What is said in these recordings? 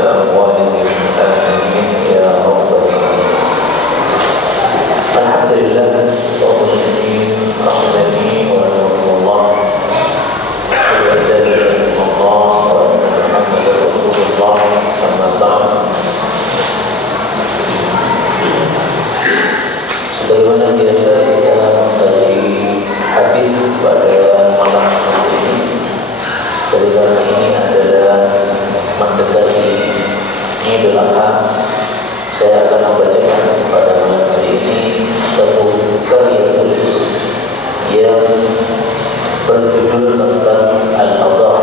أموالهم آمين يا رب العالمين. الحمد لله والمسلمين رحمني ورحمة الله وأن محمدا رسول الله أما بعد. Sebagaimana biasa kita membagi hadis pada malam hari ini, karena ini adalah mendekati Idul Adha, saya akan membacakan pada malam hari ini satu karya tulis yang berjudul tentang Al-Adha,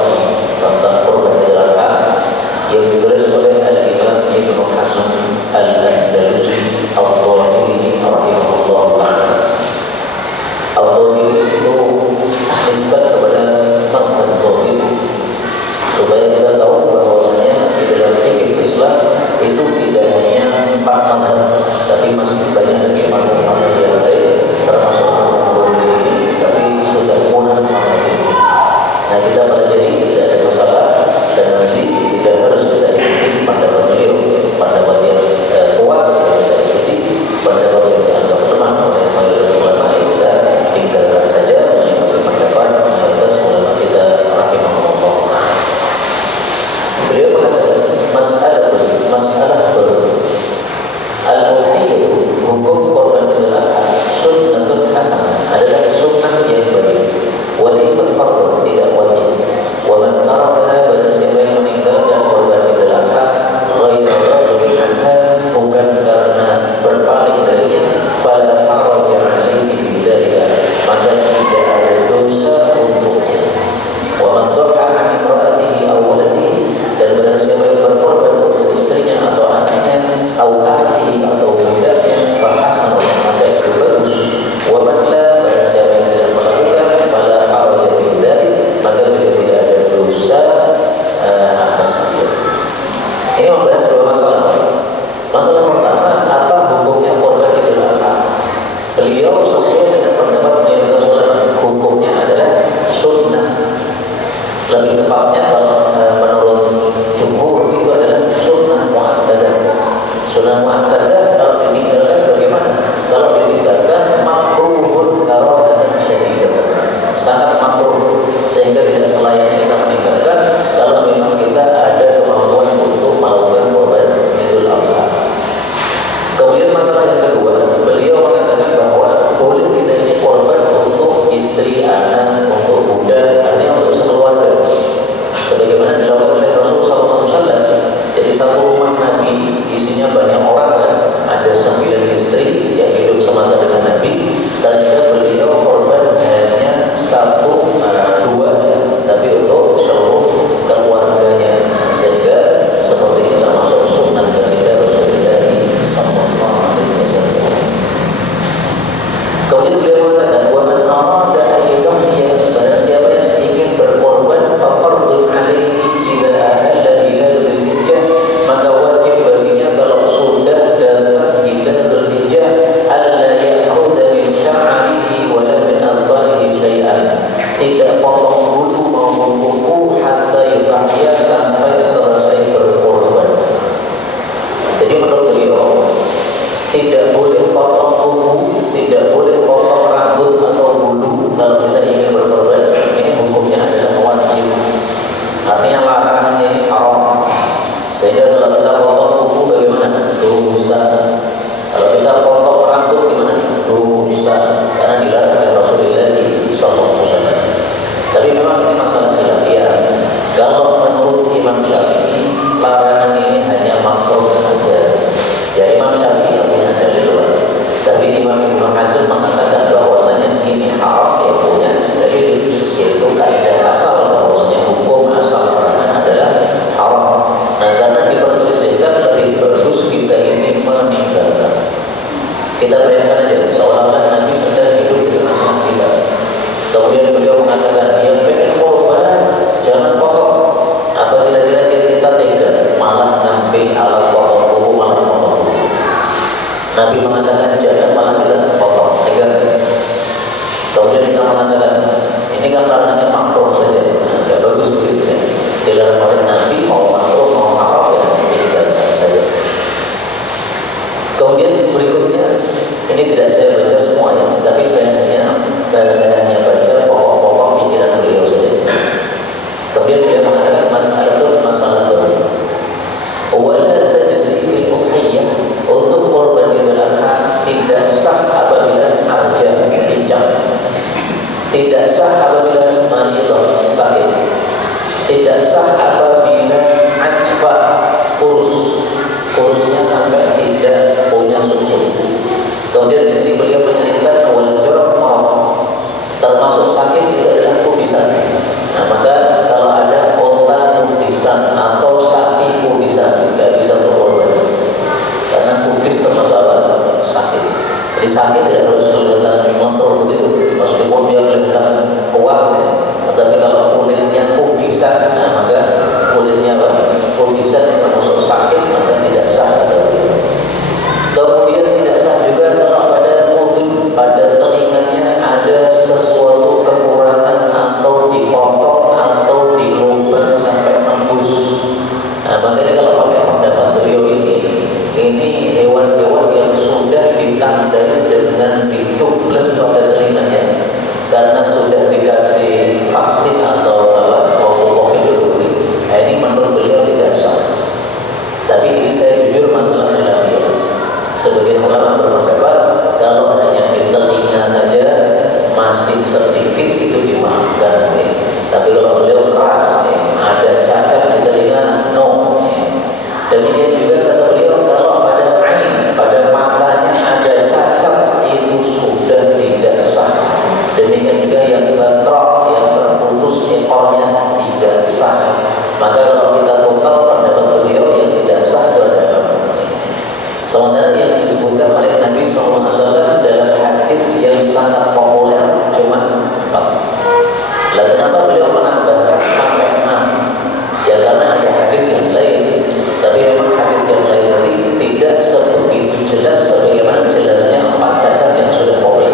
tentang kurban Idul Adha, yang ditulis oleh Al-Imam Ibnu Hazm Al-Andalusi Al-Dhahiri rahimahullah ta'ala. Al-Dhahiri itu nisbat kepada mazhab Dhahiri, supaya kita tahu bahwasanya di dalam fikih Islam itu tidak hanya 4 mazhab, tapi masih banyak lagi mazhab yang lain, termasuk Dhahiri ini, tapi sudah punah mazhab ini. Nah, kita pelajari, tidak ada masalah, dan nanti tidak harus kita ikuti pendapat beliau, pendapat yang kuat kita ikuti, pendapat yang dianggap lemah oleh mayoritas ulama kita tinggalkan saja, mengikuti pendapat mayoritas ulama kita rahimahullah. Beliau mengatakan masalah al-udhiyah, hukum korban Idul Adha, sunnatun hasanah, adalah sunnah yang baik, walaysat fardhu, tidak wajib. Wa man tarakaha, barang siapa yang meninggalkan korban Idul Adha ghairu rajulin anha, bukan karena berpaling darinya, fala haraja 'alaihi fi dzalika, maka tidak ada dosa untuknya. Wa man dhaha 'an imra'atihi aw waladihi, dan barang siapa yang berkorban untuk istrinya atau anaknya, aw ahlihi atau budaknya, fa hasanun, maka itu bagus. Wa man la, barang siapa yang tidak melakukan, fala haraja fi dzalik, maka juga tidak ada dosa atas itu. Ini membahas 2 masalah. Masalah pertama, apa hukumnya korban Idul Adha? Beliau sesuai dengan pendapat mayoritas ulama, hukumnya adalah sunnah. Lebih tepatnya kalau menurut jumhur itu adalah sunnah muakkadah. Sunnah muakkadah kalau ditinggalkan bagaimana? Kalau ditinggalkan makruhun karahatan syadidatan, sangat makruh, sehingga tidak selayaknya kita meninggalkan kalau memang kita ada kemampuan untuk melakukan korban Idul Adha. Kemudian masalah yang kedua, beliau mengatakan bahwa boleh tidaknya korban untuk istri, anak, untuk budak, artinya untuk sekeluarga, sebagaimana dilakukan oleh Rasulullah SAW. Jadi satu rumah Nabi isinya banyak orang kan, ada 9 istri yang hidup semasa dengan Nabi. Ternyata beliau korban hanya 1, 2, tapi untuk seluruh keluarganya, sehingga seperti ini termasuk sunnah dari Rasulullah SAW. Kemudian beliau mengatakan, wa man arada an yudhiya, barang siapa yang ingin berkorban, fa fardhu alaihi idza ahalla ila dzul-hijjah, maka wajib baginya kalau sudah datang hilal dzul-hijjah, alla ya'khudha min sya'rihi wa la min adbarihi syai'an, tidak potong bulu maupun kuku hatta yudhiya, sampai selesai berkorban. Jadi menurut beliau tidak boleh potong kuku, tidak boleh potong rambut atau bulu kalau kita ingin berkorban. Ini hukumnya adalah wajib, artinya larangannya ini haram. Sehingga kalau kita potong kuku bagaimana? Dosa. Kalau kita potong rambut gimana? Dosa, karena dilarang oleh Rasulullah SAW. Tapi memang ini masalah khilafiyah. Kalau menurut Imam Syafi'i, larangan ini hanya makruh saja. Ya, Imam Syafi'i yang punya dalil, tapi Imam Ibnu Hazm mengatakan bahwasanya ini haram, yang punya dalil, yaitu kaidah asal bahwasanya hukum asal larangan adalah haram. Nah, karena diperselisihkan, lebih bagus kita ini meninggalkan. Kita bayangkan aja, seolah-olah Nabi sedang hidup di tengah kita. Kemudian beliau mengatakan, yang pengen korban jangan potong. Apa kira-kira kita tega malah ngambil alat potong kuku, malah potong kuku? Nabi mengatakan jangan, malah kita potong, tega. Kemudian kita mengatakan ini kan larangannya makruh saja, tidak bagus begitu ya. Dilarang oleh Nabi, mau makruh mau haram ya, tidak saya baca semuanya, tapi saya hanya baca pokok-pokok pikiran beliau saja. Kemudian dia mengatakan masalah baru. Wala tajzi fil udhiyah, untuk korban Idul Adha tidak sah apabila arja bincang, tidak sah apabila manidah sakit, tidak sah apabila ajfa kurusnya sampai tidak punya susu. Kemudian di sini beliau menyebutkan wal jurah termasuk sakit itu adalah kubisan. Nah, maka kalau ada unta kubisan atau sapi kubisan tidak bisa berkorban, karena kubis termasuk apa? Sakit. Jadi sakit tidak harus kelihatan lentur begitu, meskipun dia kelihatan kuat ya. Tapi kalau kulitnya kubisan, nah maka kulitnya apa? Kubisan termasuk sakit, maka tidak sah. Kemudian tidak sah juga kalau pada telinganya ada sesuatu kekurangan atau dipotong atau dilubang sampai tembus. Nah, makanya kalau pakai pendapat beliau ini hewan-hewan yang sudah ditandai dengan dicuples pada telinganya karena sudah dikasih vaksin atau COVID dulu. Nah, ini menurut beliau tidak sah. Tapi ini saya jujur masalah khilafiyah. Sebagian ulama berpendapat kalau hanya di telinga saja masih sedikit itu dimaafkan. Tapi kalau beliau keras, ada cacat di telinga, no. Demikian juga kata beliau kalau pada ain, pada matanya ada cacat, itu sudah tidak sah. Demikian juga yang bentrok, yang terputus ekornya tidak sah. Maka kalau kita total pendapat beliau yang tidak sah itu adalah sementara yang disebutkan oleh Nabi SAW dalam hadis yang sangat populer cuma 4. Lalu kenapa beliau menambahkan sampai 6? Ya karena ada hadis yang lain, tapi memang hadis yang lain tadi tidak sebegitu jelas sebagaimana jelasnya 4 cacat yang sudah populer.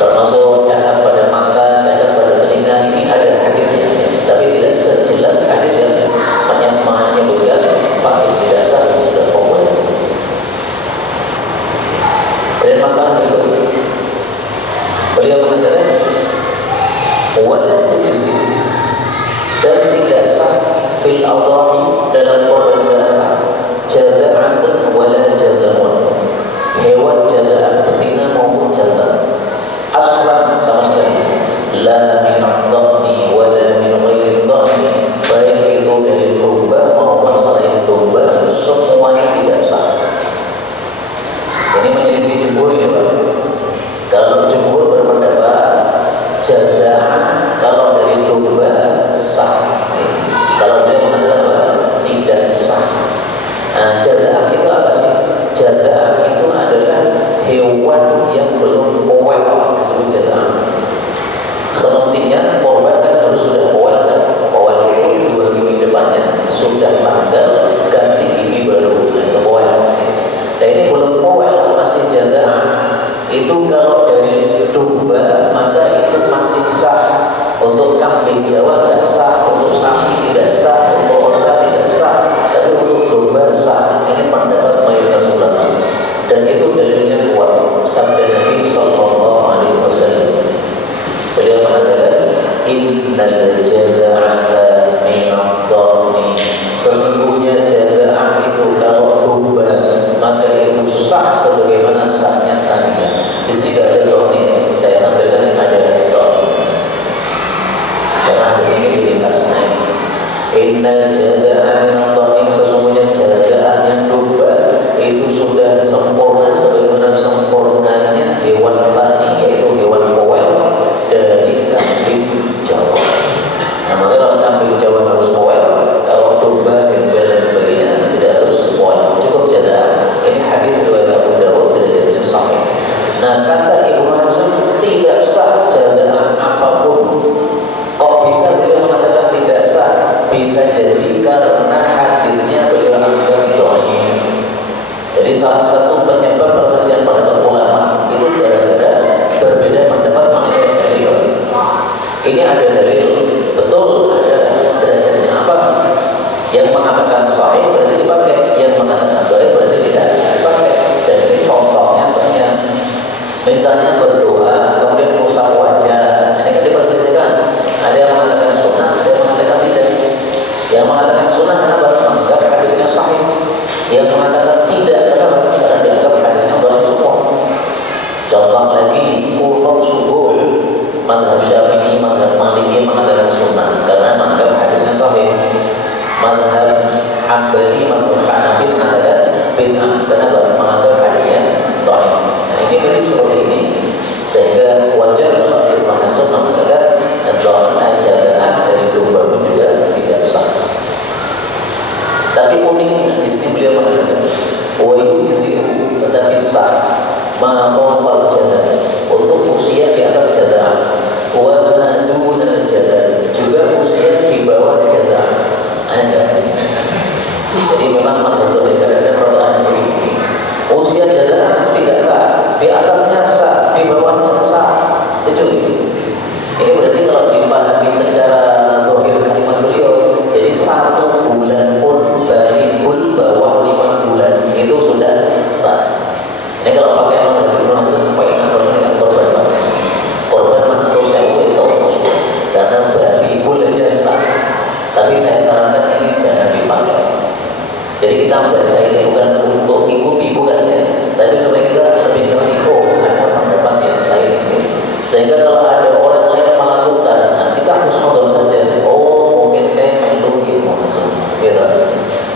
Termasuk cacat pada mata, cacat pada telinga, ini ada hadisnya, tapi tidak sejelas hadis yang menyebutkan 4 yang tidak sah yang sudah populer. Dan masalah berikut, beliau mengatakan wala tajzi, dan tidak sah fil adhahi dalam korban jaza'atun wala jazamun, hewan jaza'at betina maupun jantan aslan sama sekali, la min ad-dhani wala min ghairi ad-dhani, baik itu dari domba maupun selain domba, semuanya tidak sah. Ini menyelisih jumhur ya Pak. Kalau jumhur berpendapat jaza'ah kalau dari domba sah. Kalau dia mengatakan apa? Tidak sah. Nah, jaza'ah itu apa sih? Jaza'ah itu adalah hewan yang belum powel, disebut jaza'ah. Semestinya korban kan harus sudah powel kan? Powel itu 2 gigi depannya sudah tanggal, ganti gigi baru, itu powel. Nah ini belum powel, masih jaza'ah. Itu kalau dari domba maka itu masih sah. Untuk kambing Jawa tidak sah, untuk sapi tidak sah, untuk unta tidak sah, tapi untuk domba sah. Ini pendapat mayoritas ulama dan itu dalilnya kuat. Sabda Nabi Sallallahu Alaihi Wasallam, beliau mengatakan innal jaza'ata min ad-dhani, sesungguhnya jaza'ah itu kalau domba maka itu sah sebagaimana sahnya tadi. Di sini tidak ada dhani, saya tampilkan yang ada dhani. Karena di sini dilintas naik. Innal jaza'ah dhani, sesungguhnya jaza'ah yang domba itu sudah sempurna sebagaimana sempurnanya hewan dhani, yaitu hewan powel dari kambing Jawa. Nah maka kalau kambing Jawa harus powel, kalau domba, gembel dan sebagainya tidak harus powel, cukup jaza'ah. Ini hadis riwayat Abu Dawud dari sahih. Nah kata Ibnu Hazm tidak sah jaza'ah apapun. Kok bisa beliau mengatakan tidak sah? Bisa jadi karena hadisnya beliau anggap dhaif. Jadi salah satu penyebab perselisihan pendapat ulama itu gara-gara berbeda pendapat mengenai dalil. Ini ada dalil, betul ada derajatnya apa? Yang mengatakan sahih berarti dipakai, yang mengatakan dhaif berarti tidak dipakai. Dan ini contohnya banyak. Misalnya berdoa kemudian mengusap wajah, ini kan diperselisihkan. Ada yang mengatakan sunnah, ada yang mengatakan tidak. Yang mengatakan sunnah kenapa? Menganggap hadisnya sahih. Yang mengatakan tidak kenapa? Karena dianggap hadisnya dhaif semua. Contoh lagi, qunut subuh, mazhab Syafi'i, mazhab Maliki mengatakan sunnah karena menganggap hadisnya sahih. Mazhab Hambali, mazhab Hanafi mengatakan bid'ah kenapa? Menganggap hadisnya dhaif. Nah, ini mirip seperti ini, sehingga wajar kalau Ibnu Hazm mengatakan dhaif ajaran dari domba juga tidak sah. Tapi uniknya di sini beliau mengatakan wa yujzi'u, tetapi sah ma'awal jadah, untuk usia di atas jadah, wa dunal jadah, juga usia di bawah jadah. Ada. Jadi memang menurut mereka pertanyaan ini, usia jadah tidak sah, di atasnya sah, di bawahnya sah. Itu. Ini berarti kalau dipahami secara zahir kalimat beliau, jadi 1 bulan pun dari bawah 5 bulan itu sudah sah. Ini kalau pakai Ibnu Hazm pakai korban atau sewu itu, karena dari bulannya sah. Tapi saya sarankan ini jangan dipakai. Jadi kita baca ini bukan untuk ikuti, bukan ya, tapi supaya kita lebih ngerti, oh ada pendapat yang lain. Sehingga kalau ada orang lain yang melakukan, nah kita harus nonton saja. Oh mungkin kayak melu gitu, gitu.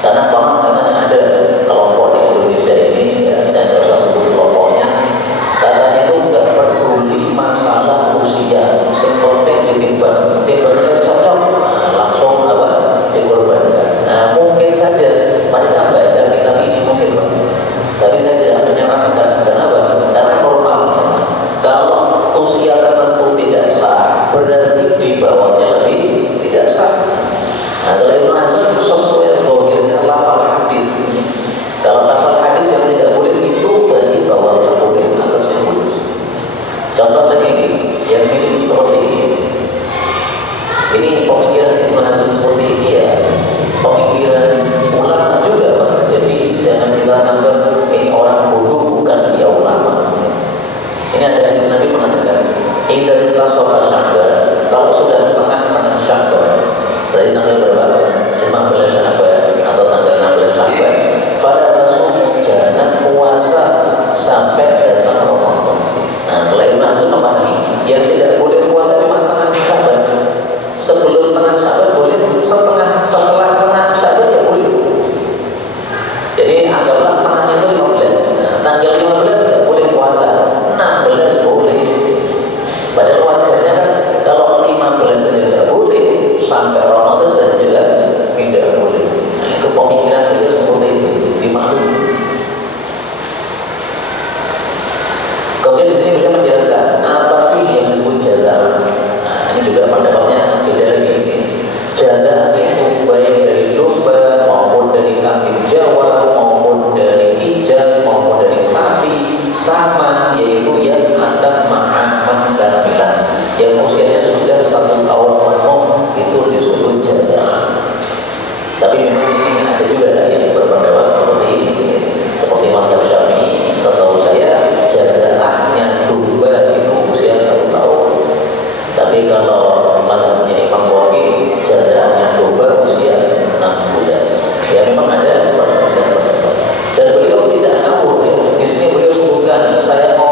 Karena katanya ada kelompok di Indonesia ini, ya, saya tidak usah sebut kelompoknya. Katanya itu nggak peduli masalah usia, yang penting ditimbang, timbangnya cocok, nah, langsung dikorbankan. Nah mungkin saja mereka baca kitab ini mungkin, tapi saya tidak menyarankan. Kenapa? Karena normalnya kalau usia tertentu tidak sah, berarti di bawahnya lebih tidak sah. Nah, kalau Ibnu Hazm sesuai zahirnya lafal hadis. Kalau lafal hadis yang tidak boleh itu berarti bawahnya boleh, atasnya boleh. Contoh lagi yang mirip seperti ini. Ini pemikiran Ibnu Hazm seperti ini ya, pemikiran ulama juga, Pak. Jadi jangan kita anggap ini orang bodoh, bukan dia ulama. Ini ada hadis Nabi mengatakan, "Idza tasafa Sya'ban", kalau sudah tengah-tengah Sya'ban, berarti tanggal berapa? 15 Sya'ban atau tanggal 16 Sya'ban, pada tasum, jangan puasa sampai datang Ramadan. Nah, kalau Ibnu Hazm memahami yang tidak boleh puasa cuma tengah Sya'ban. Sebelum tengah Sya'ban boleh, setelah tengah Sya'ban ya boleh. Jadi anggaplah tengahnya itu 15. Nah, tanggal 15 tidak boleh puasa, 16 boleh. Padahal wajarnya kan kalau 15 saja tidak boleh, sampai Ramadan dan juga tidak boleh. Nah, itu pemikiran itu seperti itu dimaklumi. Kemudian di sini beliau menjelaskan apa sih yang disebut jadah. Nah, ini juga pendapatnya beda lagi. Jadah itu baik dari domba maupun dari kambing Jawa maupun dari kijang maupun dari sapi sama, yaitu yang akan ma'aman kamilan, yang usianya sudah 1 tahun penuh, itu disebut jadah. Tapi memang ini ada juga yang berpendapat seperti ini, seperti mazhab Syafi'i. Setahu saya jadahnya domba itu usia 1 tahun. Tapi kalau mazhabnya Imam Wafi, jadahnya domba usia 6 bulan. Ya memang ada perselisihan pendapat. Dan beliau tidak ngawur ya. Di sini beliau sebutkan, saya mau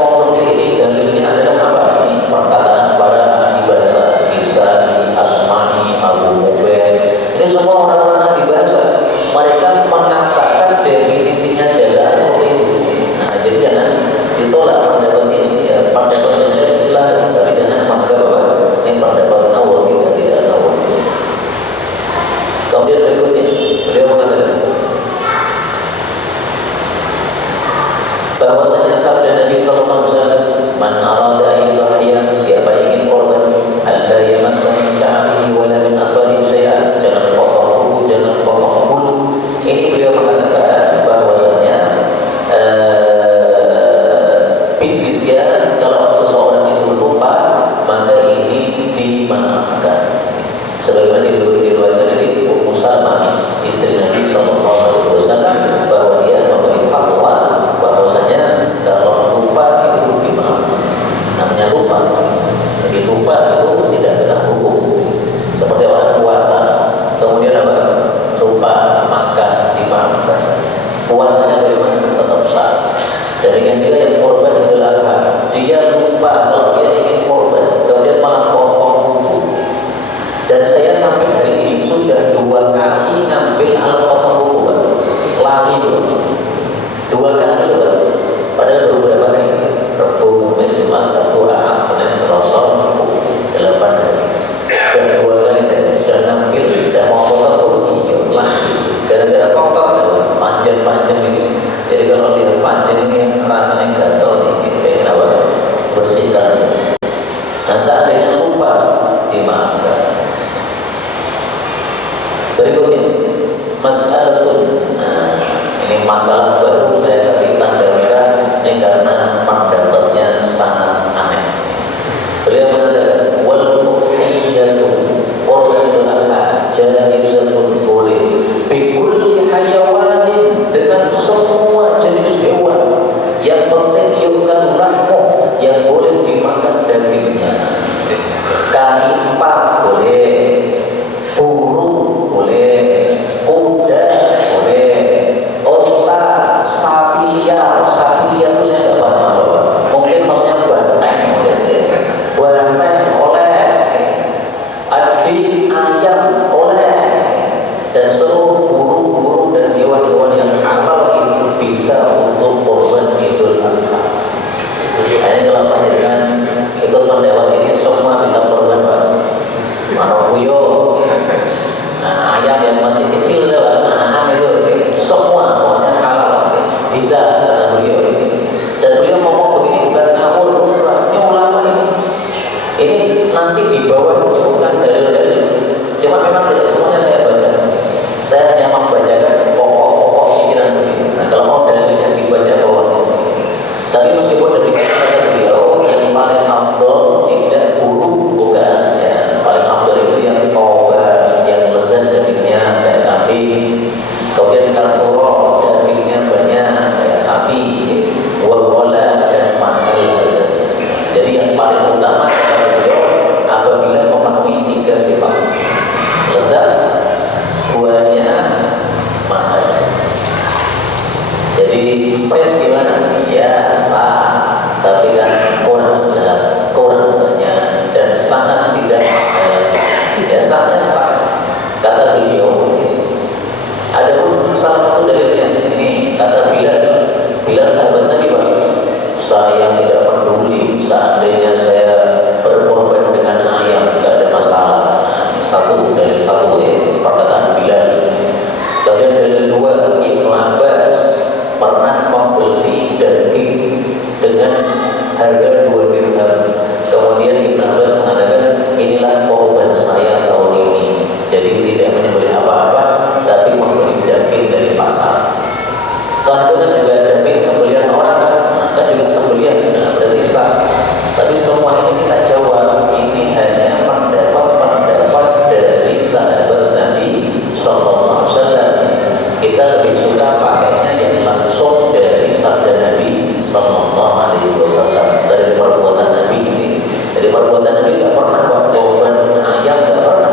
Dan saya sampai hari ini sudah 2 kali ngambil alat potong kuku, Pak. Lari loh. 2 kali loh, Pak. Padahal beberapa hari, Rabu, Kamis, Jumat, Sabtu, Ahad, Senin, Selasa, Rabu, 8 hari. Dan 2 kali saya sudah ngambil dan mau potong kuku, lagi. Gara-gara kotor, panjang-panjang ini. Jadi kalau dia panjang ini rasanya gatel nih, pengen apa? Bersihkan. Nah, seandainya lupa, dimaafkan. Berikutnya, mas'alatun. Nah, ini masalah baru saya kasih tanda merah ini karena pendapatnya sangat aneh. Beliau mengatakan, wal muhiyyatu qur'anul ahad jaizatun boleh bi kulli hayawanin, dengan semua jenis hewan. Yang penting yukan lahmu, yang boleh dimakan dagingnya. Kaki 4 boleh, burung boleh, kuda boleh, unta, sapi liar itu saya nggak paham apa. Mungkin maksudnya banteng, oleh, anjing, ayam oleh, dan seluruh burung-burung dan hewan-hewan yang halal itu bisa untuk korban Idul Adha. Ini kalau panjenengan ikut mendewa ini semua bisa korban, Pak. Manokuyo, nah, ayam yang masih kecil anak-anak itu semua pokoknya halal bisa, kata beliau ini. Dan beliau ngomong begini bukan ngawur, ini ulama ini nanti di bawah menyebutkan dalil-dalil. Cuma memang tidak semuanya saya baca. Saya hanya membacakan pokok-pokok pikiran beliau. Nah, kalau mau dalilnya dibaca bawahnya. Tapi meskipun demikian kata beliau, yang paling afdol tidak burung, bukan ya. Paling afdol itu yang toba, yang lezat dagingnya kayak kambing. Kemudian kalkuro, dagingnya banyak kayak sapi, wal-wala dan mantul. Jadi yang paling utama kata beliau apabila memenuhi 3 sifat: lezat, buahnya mahal. Jadi gimana? Ya sah, tapi kan kurang lezat, kurang banyak, dan sangat tidak mahal. Ya sahnya sah, kata beliau. Ada pun salah satu dalilnya ini kata Bilal sahabat Nabi, Pak. Saya tidak peduli seandainya saya berkorban dengan ayam, tidak ada masalah. Nah, dalil satu ya, perkataan Bilal. Kemudian dalil 2, Ibnu Abbas pernah membeli daging dengan harga 2 dirham. Kemudian Ibnu Abbas mengatakan, inilah korban saya tahun ini. Jadi tidak menyembelih apa-apa, tapi membeli daging dari pasar. Setelah itu kan juga daging sembelihan orang, kan juga sembelihan, berarti sah. Tapi semua ini kita jawab, ini hanya pendapat dari sahabat Nabi Sallallahu Alaihi Wasallam. Kita lebih suka pakainya yang langsung dari sabda Nabi Sallallahu Alaihi Wasallam, dari perbuatan Nabi ini. Jadi perbuatan Nabi tidak pernah korban ayam, tidak pernah.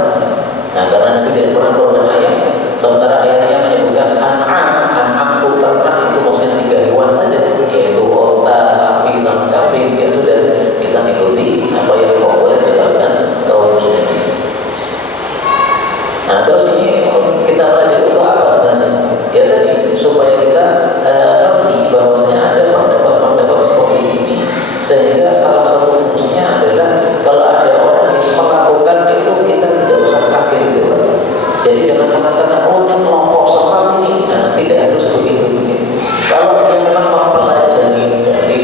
Nah, karena Nabi tidak pernah korban ayam, sementara ayatnya menyebutkan an'am itu ternak, itu maksudnya 3 hewan saja, yaitu unta, sapi, dan kambing. Ya sudah, kita ikuti apa yang boleh dilakukan kaum muslimin. Nah, terus ini kita belajar itu apa sebenarnya? Ya tadi supaya kita ngerti bahwasanya ada pendapat-pendapat seperti ini, sehingga salah satu fungsinya adalah kalau ada orang yang melakukan itu kita tidak usah kaget gitu. Jadi jangan mengatakan oh ini kelompok sesat ini, nah, tidak harus begitu. Kalau dia memang mempelajari dari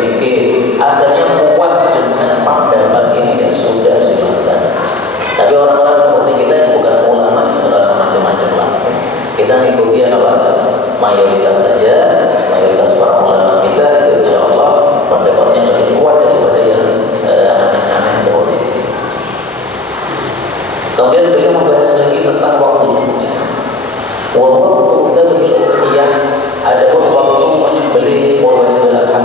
fikih, akhirnya puas dengan pendapat ini, ya sudah silakan. Tapi orang-orang seperti kita yang bukan ulama serasa macam-macam lah. Kita mengikuti apa? Mayoritas saja, mayoritas para ulama kita itu insya Allah pendapatnya lebih kuat daripada yang aneh-aneh seperti ini. Kemudian beliau membahas lagi tentang waktu. Waktu dzabhil, ada waktu menyembelih korban Idul Adha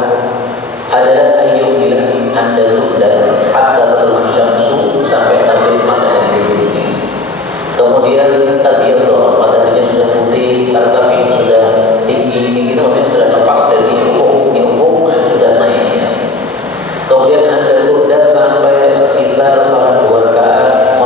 adalah ayyuhillah anda tunda hatta terlalu syamsu, sampai terbit matahari. Kemudian tabiatullah, mataharinya sudah putih, tapi sudah tinggi, itu maksudnya sudah lepas dari ufuk, sudah naik. Kemudian anda tunda sampai sekitar salat 2 rakaat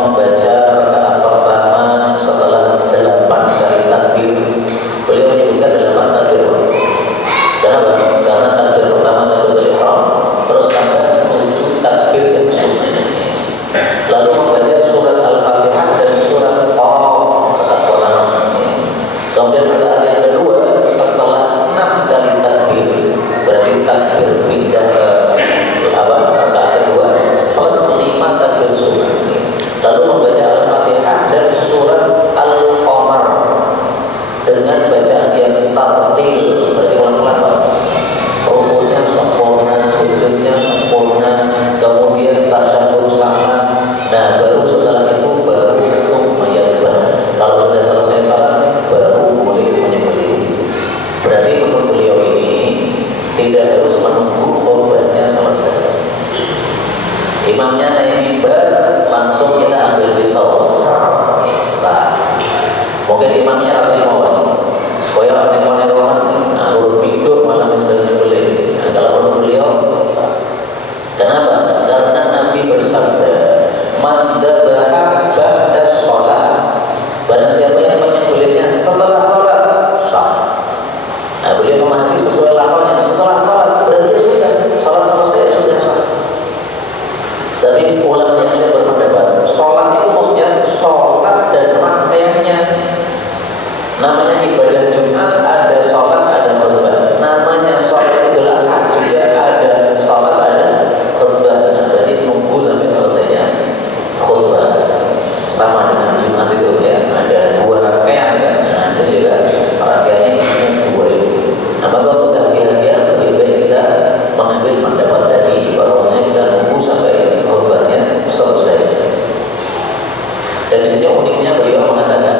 Dan di sini uniknya beliau mengatakan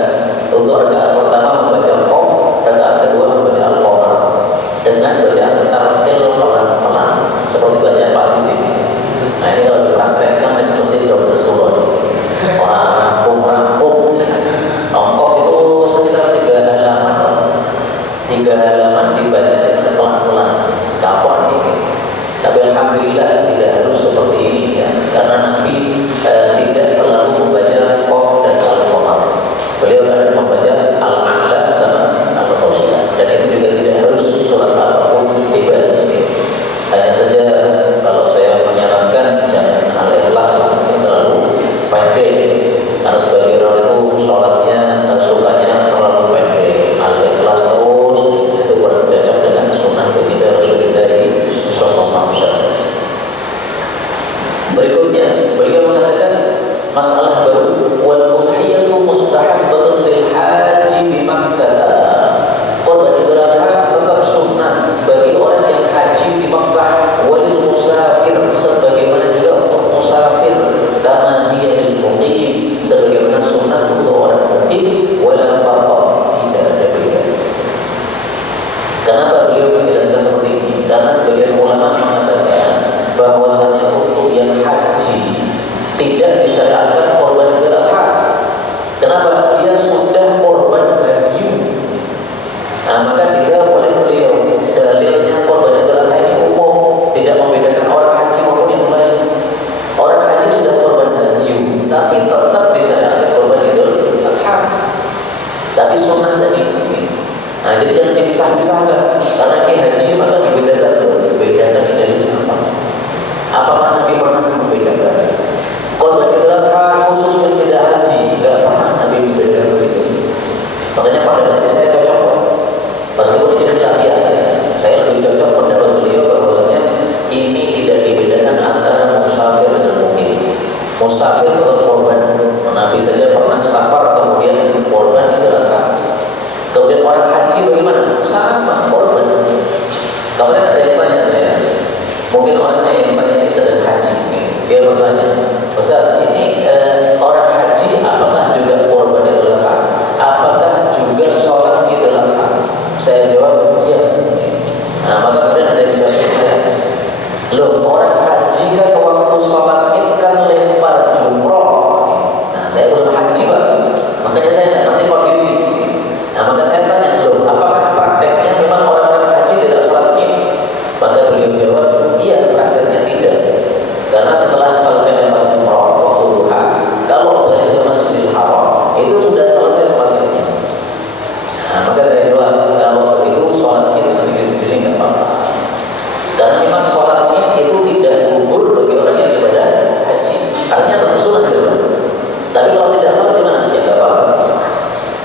untuk rakaat pertama membaca Qaf, rakaat kedua membaca Al-Qamar dengan bacaan tartil pelan-pelan seperti bacaan Pak Siti. Nah ini kalau dipraktekkan mesti tidak bersuara. Orang rampung-rampung. Qaf itu sekitar 3 halaman dibaca dengan pelan-pelan sekapon ini. Tapi alhamdulillah tidak harus seperti ini ya, karena Nabi tidak selalu membaca Qaf dan Al-Qamar. Beliau kadang membaca Al-A'la sama Al-Qasiyah, dan itu juga tidak harus surat apapun, bebas. Hanya saja kalau saya menyarankan jangan Al-Ikhlas lah, terlalu pendek, karena sebagai orang itu sholatnya sukanya terlalu pendek. Al-Ikhlas terus itu kurang cocok dengan sunnah begitu Rasulullah sallallahu alaihi wasallam. Berikutnya beliau mengatakan masalah baru, wal udhiyatu mustahabbatun lil haji bi Makkah. Qurban Idul Adha tetap sunnah bagi orang yang haji di Makkah, walil musafir sebagaimana juga untuk musafir, karena dia lil muqim sebagaimana sunnah untuk orang muqim, wala farqa, tidak ada beda. Kenapa beliau menjelaskan seperti ini? Karena sebagian ulama mengatakan bahwasanya untuk yang haji tidak disyariatkan korban Idul Adha. Kenapa? Dia sudah korban hadyu. Nah, maka dijawab oleh beliau, dalilnya korban Idul Adha ini umum, tidak membedakan orang haji maupun yang lain. Orang haji sudah korban hadyu, tapi tetap disyariatkan korban Idul Adha. Tapi sunnah tadi. Nah, jadi jangan dipisah-pisahkan. Karena haji maka dibedakan ini apa? Apakah Nabi pernah membedakan? Korban Idul Adha khusus berbeda haji, enggak pernah Nabi membedakan begitu. Makanya pada nanti saya cocok, meskipun ini khilafiyah, saya lebih cocok pendapat beliau bahwasanya ini tidak dibedakan antara musafir dan mukim. Musafir atau korban, Nabi saja pernah safar kemudian korban Idul Adha. Kemudian orang haji bagaimana? Sama korban. Kemudian ada yang tanya saya, mungkin orangnya yang tanya ini sedang haji, dia bertanya, Ustaz, ini orang haji apakah juga korban Idul Adha? Apakah juga sholat Idul Adha? Saya jawab, ya. Nah, maka kemudian ada yang jawab saya, loh, orang haji kan waktu sholat itu kan lempar jumroh. Nah, saya belum haji Pak, makanya saya tidak ngerti kondisi. Nah, maka saya tanya, loh, apakah prakteknya memang orang-orang haji tidak sholat Id? Maka beliau jawab, iya, prakteknya tidak. Karena setelah selesai lempar jumroh waktu duha, kalau balik ke Masjidil Haram, itu sudah selesai sholat Id. Nah, maka saya jawab, kalau begitu sholat Id sendiri-sendiri nggak apa-apa. Karena memang sholat Id itu tidak gugur bagi orang yang ibadah haji. Artinya tetap sunnah gitu. Tapi kalau tidak sholat gimana? Ya nggak apa-apa.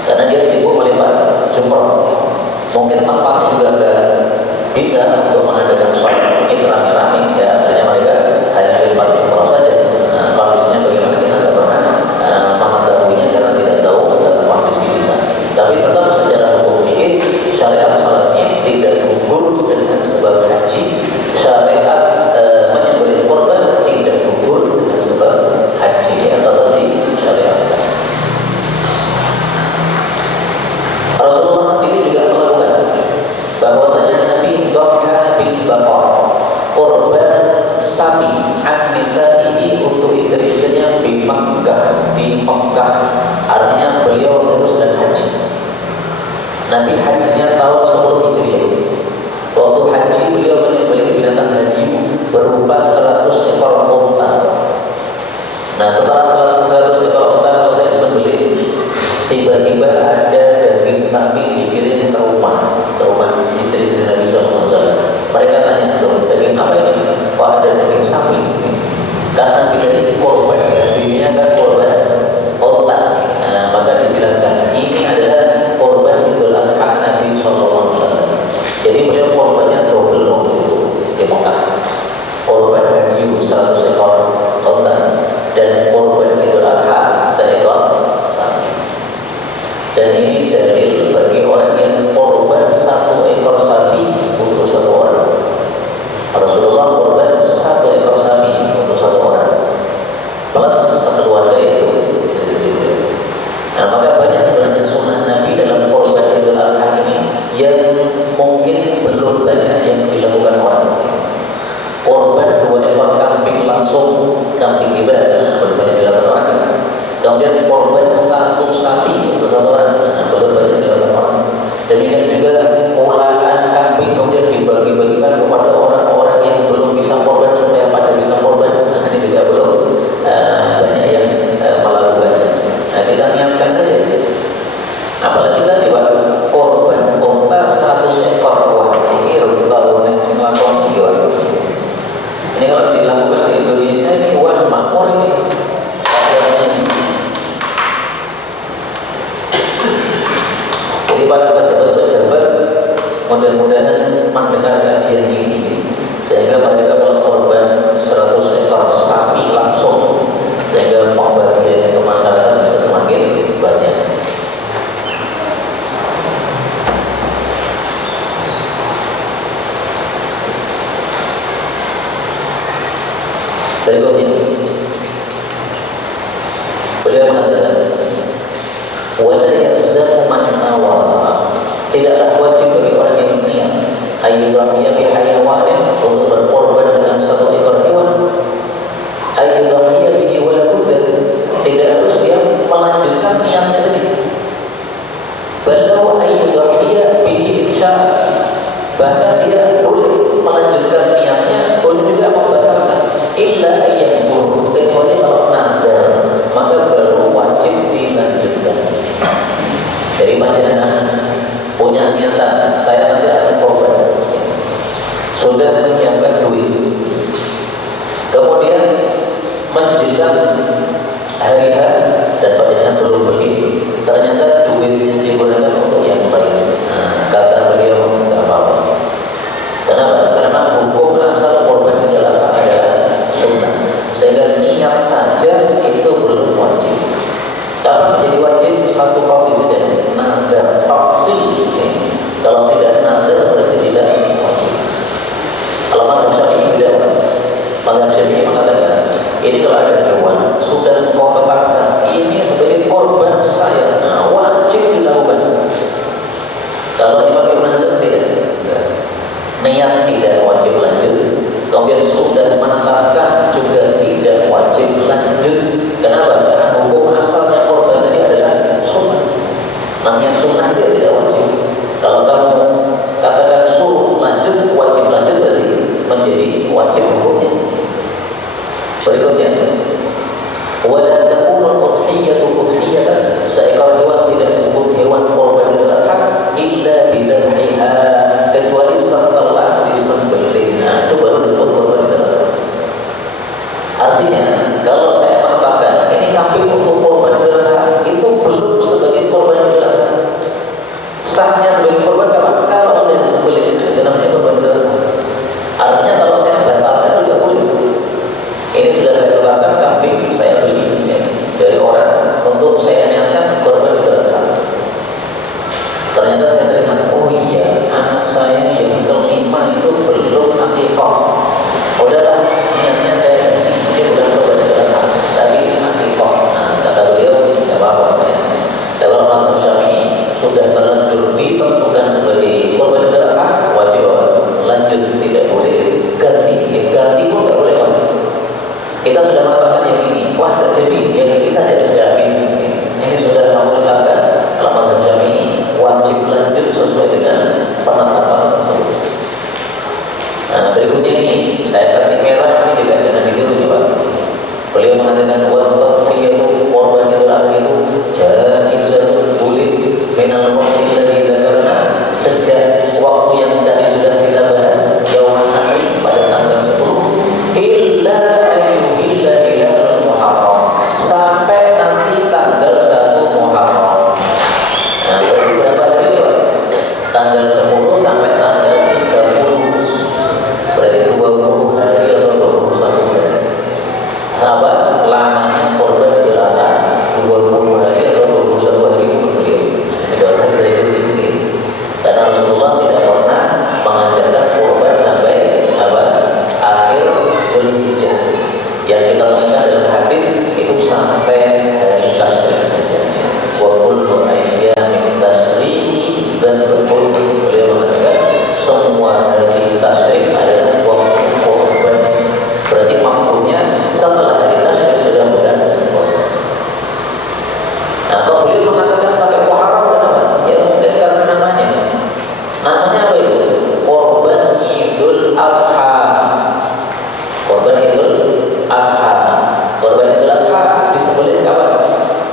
Karena dia sibuk melempar jumroh. Mungkin tempatnya juga nggak bisa untuk mengadakan sholat Id rame-rame, ya akhirnya mereka hanya lempar jumroh saja. Nah, kondisinya bagaimana kita nggak pernah mengetahuinya karena tidak tahu tentang kondisi kita. Tapi tetap secara hukum fikih syariat sholat Id tidak gugur dengan sebab haji. Syariat menyembelih korban tidak gugur dengan sebab haji, atau di syariat. Rasulullah sendiri juga melakukan bahwasanya Nabi dhaha bil baqar, korban sapi an-nisa'i untuk istri-istrinya di Makkah. Artinya beliau waktu itu sedang haji. Nabi hajinya tahun 10 Hijriah. Waktu haji beliau menyembelih binatang haji berupa 100 ekor unta. Nah, setelah 100 ekor unta selesai disembelih, tiba-tiba ada daging sapi dikirim ke rumah istri-istri Nabi SAW. Mereka tanya, loh, daging apa ini? Kok ada daging sapi? Karena bila ini korban, dirinya kan korban unta. Nah, maka dijelaskan ini adalah korban Idul Adha Nabi SAW. Jadi beliau korbannya double waktu itu di Mekah. Korban haji 100 Kemudian korban satu sapi untuk satu orang, belum banyak dilakukan. Demikian juga olahan kambing kemudian dibagi-bagikan kepada orang-orang yang belum bisa korban supaya pada bisa korban. Ini juga belum banyak yang melakukan. Nah, kita niatkan saja. Apalagi tadi Pak, korban unta 100 ekor. Wah, ini kalau yang sing lakoni iki. Ini kalau dilakukan di Indonesia ini wah makmur ini. Jadi para pejabat-pejabat mudah-mudahan mendengar kajian ini sehingga mereka melakukan 100 ekor sapi langsung sehingga pembagian ke masyarakat bisa semakin banyak. Berikutnya beliau mengatakan wala yalzamu man nawa, tidaklah wajib bagi orang yang berniat ayyudhiya bi hayawanin untuk berkorban dengan satu ekor hewan, ayyudhiya bihi wala budda, tidak harus dia melanjutkan niatnya tadi, balau ayyudhiya bihi insya, bahkan dia boleh melanjutkan niatnya, boleh juga membatalkan, illa ayyamur, kecuali kalau nazar maka baru wajib dilanjutkan. Jadi panjenengan punya niatan saya nanti akan korban, sudah menyiapkan duit, kemudian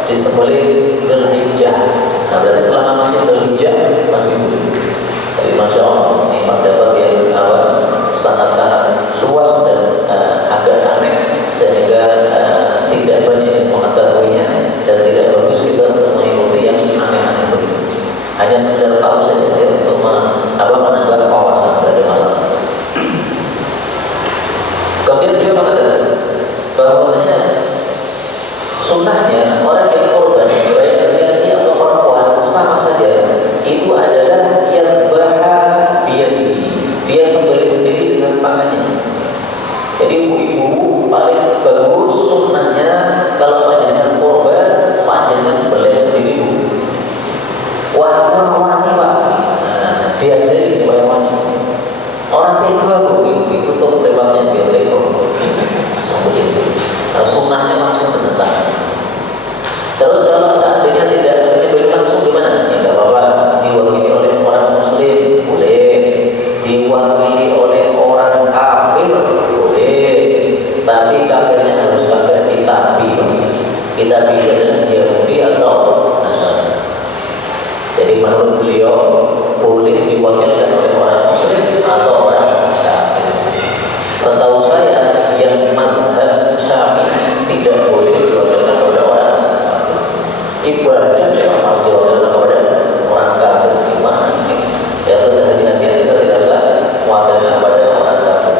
disembelih Dzulhijjah. Nah berarti selama masih Dzulhijjah masih boleh. Jadi masya Allah nikmat dapat yang sangat-sangat luas dan agak aneh sehingga tidak banyak yang mengetahuinya dan tidak bagus kita untuk mengikuti yang aneh-aneh begitu. Hanya sekedar tahu saja ya, untuk menambah wawasan dari masalah. Kemudian beliau mengatakan bahwasanya sunnahnya orang yang korban baik laki-laki atau perempuan sama saja itu adalah yang bahagia dia sembelih sendiri dengan tangannya. Jadi ibu-ibu paling bagus sunnahnya kalau panjenengan korban panjenengan beli sendiri dulu. Wah wani pak, dia jadi supaya wani. Orang tega tutup lewatnya biar tega. Sembelih. Sunnahnya langsung dengan tangan. Terus kalau seandainya tidak menyembelih langsung gimana? Ya nggak apa-apa. Diwakili oleh orang muslim boleh. Diwakili oleh orang kafir boleh. Tapi kafirnya harus kafir kitabi. Kitabi adalah Yahudi atau Nasrani. Jadi menurut beliau boleh diwakilkan oleh orang muslim atau orang kafir. Setahu saya yang mazhab Syafi'i tidak boleh diwakilkan oleh orang ibadah yang mau diwakilkan kepada orang kafir gimana? Ya tentu hati-hati kita tidak usah mewakilkan kepada orang kafir.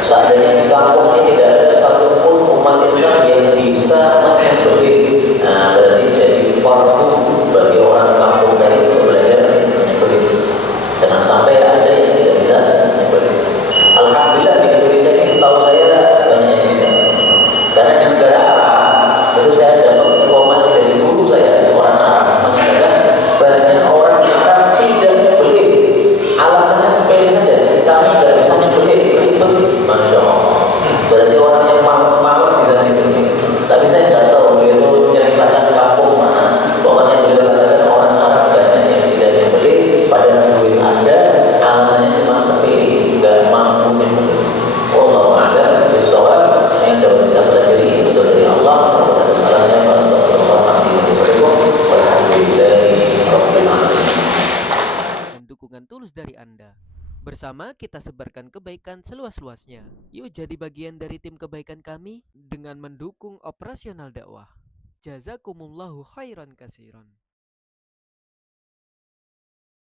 Seandainya di kampung ini tidak ada satupun umat Islam yang bisa menyembelih, nah berarti jadi fardu bagi orang kampung tadi untuk belajar menyembelih. Jangan sampai ada yang tidak bisa menyembelih. Alhamdulillah di Indonesia ini setahu saya banyak yang bisa. Karena di negara Arab itu saya dapat informasi dari guru saya orang Arab mengatakan banyak orang Arab tidak menyembelih. Alasannya sepele saja. Kami tidak bisa menyembelih, ribet. Masya Allah. Berarti orang yang malas-malas bisa menyembelih. Tapi saya tidak tahu beliau itu ceritakan kampung mana. Pokoknya beliau katakan orang Arab banyak yang tidak menyembelih. Padahal duit ada, alasannya cuma sepele, nggak mampu menyembelih. Wallahu a'lam bishawab. Yang dapat kita pelajari itu dari Allah. Kalau ada salahnya, Dan dukungan tulus dari Anda. Bersama kita sebarkan kebaikan seluas-luasnya. Yuk jadi bagian dari tim kebaikan kami dengan mendukung operasional dakwah. Jazakumullahu khairan kasiron.